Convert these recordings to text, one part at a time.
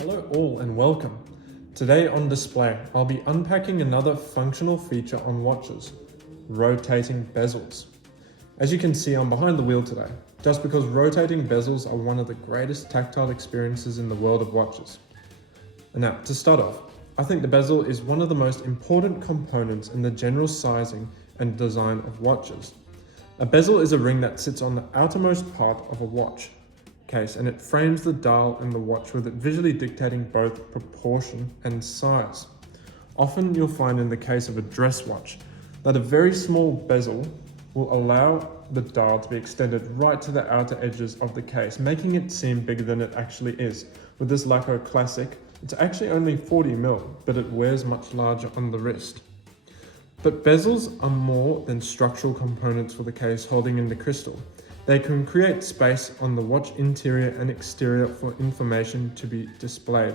Hello all and welcome. Today on display, I'll be unpacking another functional feature on watches, rotating bezels. As you can see, I'm behind the wheel today, just because rotating bezels are one of the greatest tactile experiences in the world of watches. And now, to start off, I think the bezel is one of the most important components in the general sizing and design of watches. A bezel is a ring that sits on the outermost part of a watch case, and it frames the dial and the watch, with it visually dictating both proportion and size. Often you'll find in the case of a dress watch that a very small bezel will allow the dial to be extended right to the outer edges of the case, making it seem bigger than it actually is. With this Lacquer Classic, it's actually only 40mm, but it wears much larger on the wrist. But bezels are more than structural components for the case holding in the crystal. They can create space on the watch interior and exterior for information to be displayed.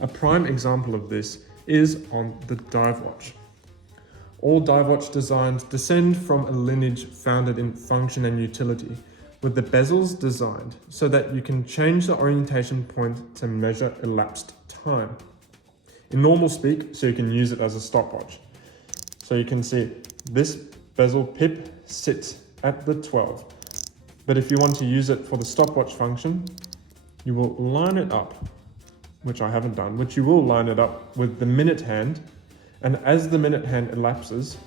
A prime example of this is on the dive watch. All dive watch designs descend from a lineage founded in function and utility, with the bezels designed so that you can change the orientation point to measure elapsed time. In normal speak, so you can use it as a stopwatch. So you can see this bezel pip sits at the 12. But if you want to use it for the stopwatch function, you will line it up, which I haven't done, which you will line it up with the minute hand. And as the minute hand elapses,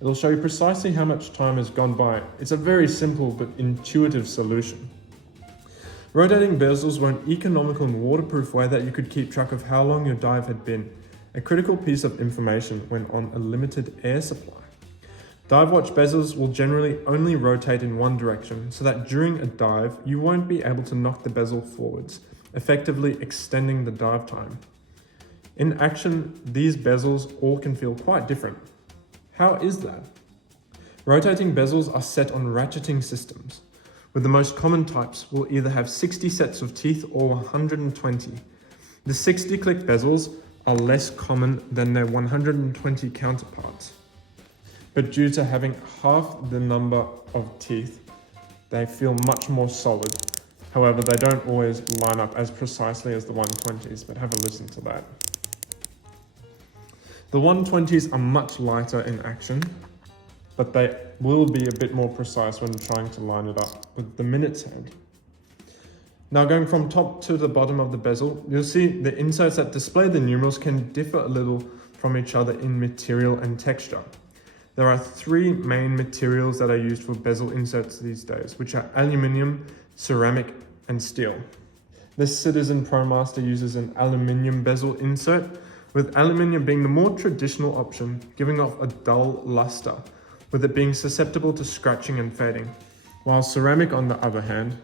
it'll show you precisely how much time has gone by. It's a very simple but intuitive solution. Rotating bezels were an economical and waterproof way that you could keep track of how long your dive had been, a critical piece of information when on a limited air supply. Dive watch bezels will generally only rotate in one direction, so that during a dive, you won't be able to knock the bezel forwards, effectively extending the dive time. In action, these bezels all can feel quite different. How is that? Rotating bezels are set on ratcheting systems, with the most common types will either have 60 sets of teeth or 120. The 60-click bezels are less common than their 120 counterparts. But due to having half the number of teeth, they feel much more solid. However, they don't always line up as precisely as the 120s, but have a listen to that. The 120s are much lighter in action, but they will be a bit more precise when trying to line it up with the minutes hand. Now, going from top to the bottom of the bezel, you'll see the inserts that display the numerals can differ a little from each other in material and texture. There are three main materials that are used for bezel inserts these days, which are aluminium, ceramic, and steel. This Citizen ProMaster uses an aluminium bezel insert, with aluminium being the more traditional option, giving off a dull luster, with it being susceptible to scratching and fading. While ceramic, on the other hand,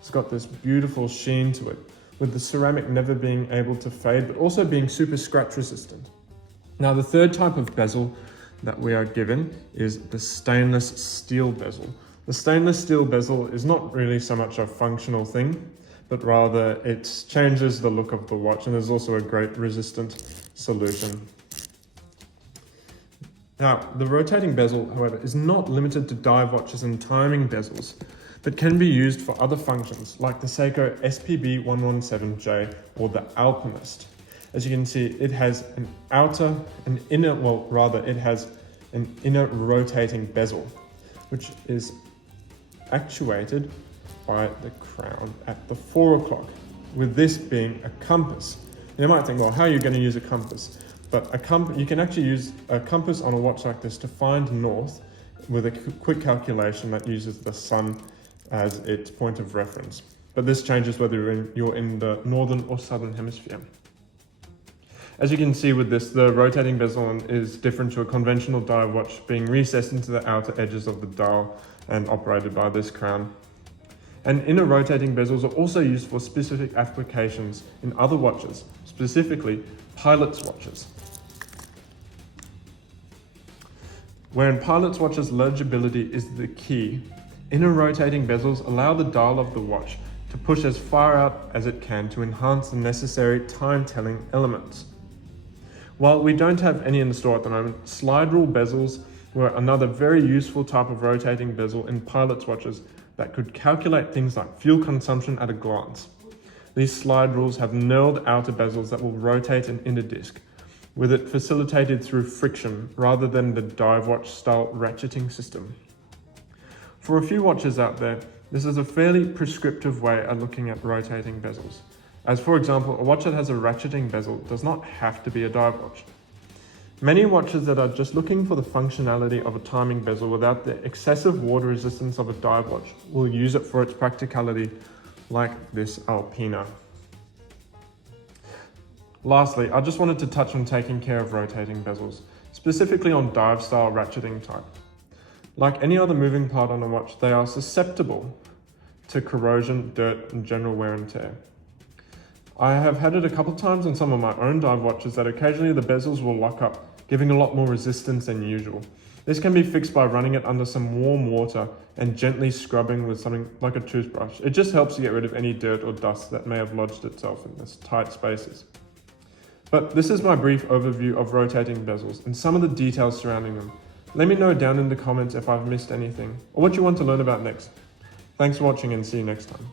it's got this beautiful sheen to it, with the ceramic never being able to fade, but also being super scratch resistant. Now, the third type of bezel that we are given is the stainless steel bezel. The stainless steel bezel is not really so much a functional thing, but rather it changes the look of the watch, and is also a great resistant solution. Now, the rotating bezel, however, is not limited to dive watches and timing bezels, but can be used for other functions like the Seiko SPB117J or the Alpinist. As you can see, it has an inner rotating bezel, which is actuated by the crown at the 4 o'clock, with this being a compass. You might think, well, how are you going to use a compass? But you can actually use a compass on a watch like this to find north with a quick calculation that uses the sun as its point of reference. But this changes whether you're in the northern or southern hemisphere. As you can see with this, the rotating bezel is different to a conventional dive watch, being recessed into the outer edges of the dial and operated by this crown. And inner rotating bezels are also used for specific applications in other watches, specifically pilots' watches. Where in pilots' watches legibility is the key, inner rotating bezels allow the dial of the watch to push as far out as it can to enhance the necessary time-telling elements. While we don't have any in the store at the moment, slide rule bezels were another very useful type of rotating bezel in pilots' watches that could calculate things like fuel consumption at a glance. These slide rules have knurled outer bezels that will rotate an inner disc, with it facilitated through friction rather than the dive watch style ratcheting system. For a few watches out there, this is a fairly prescriptive way of looking at rotating bezels. As for example, a watch that has a ratcheting bezel does not have to be a dive watch. Many watches that are just looking for the functionality of a timing bezel without the excessive water resistance of a dive watch will use it for its practicality, like this Alpina. Lastly, I just wanted to touch on taking care of rotating bezels, specifically on dive style ratcheting type. Like any other moving part on a watch, they are susceptible to corrosion, dirt, and general wear and tear. I have had it a couple times on some of my own dive watches that occasionally the bezels will lock up, giving a lot more resistance than usual. This can be fixed by running it under some warm water and gently scrubbing with something like a toothbrush. It just helps to get rid of any dirt or dust that may have lodged itself in these tight spaces. But this is my brief overview of rotating bezels and some of the details surrounding them. Let me know down in the comments if I've missed anything or what you want to learn about next. Thanks for watching and see you next time.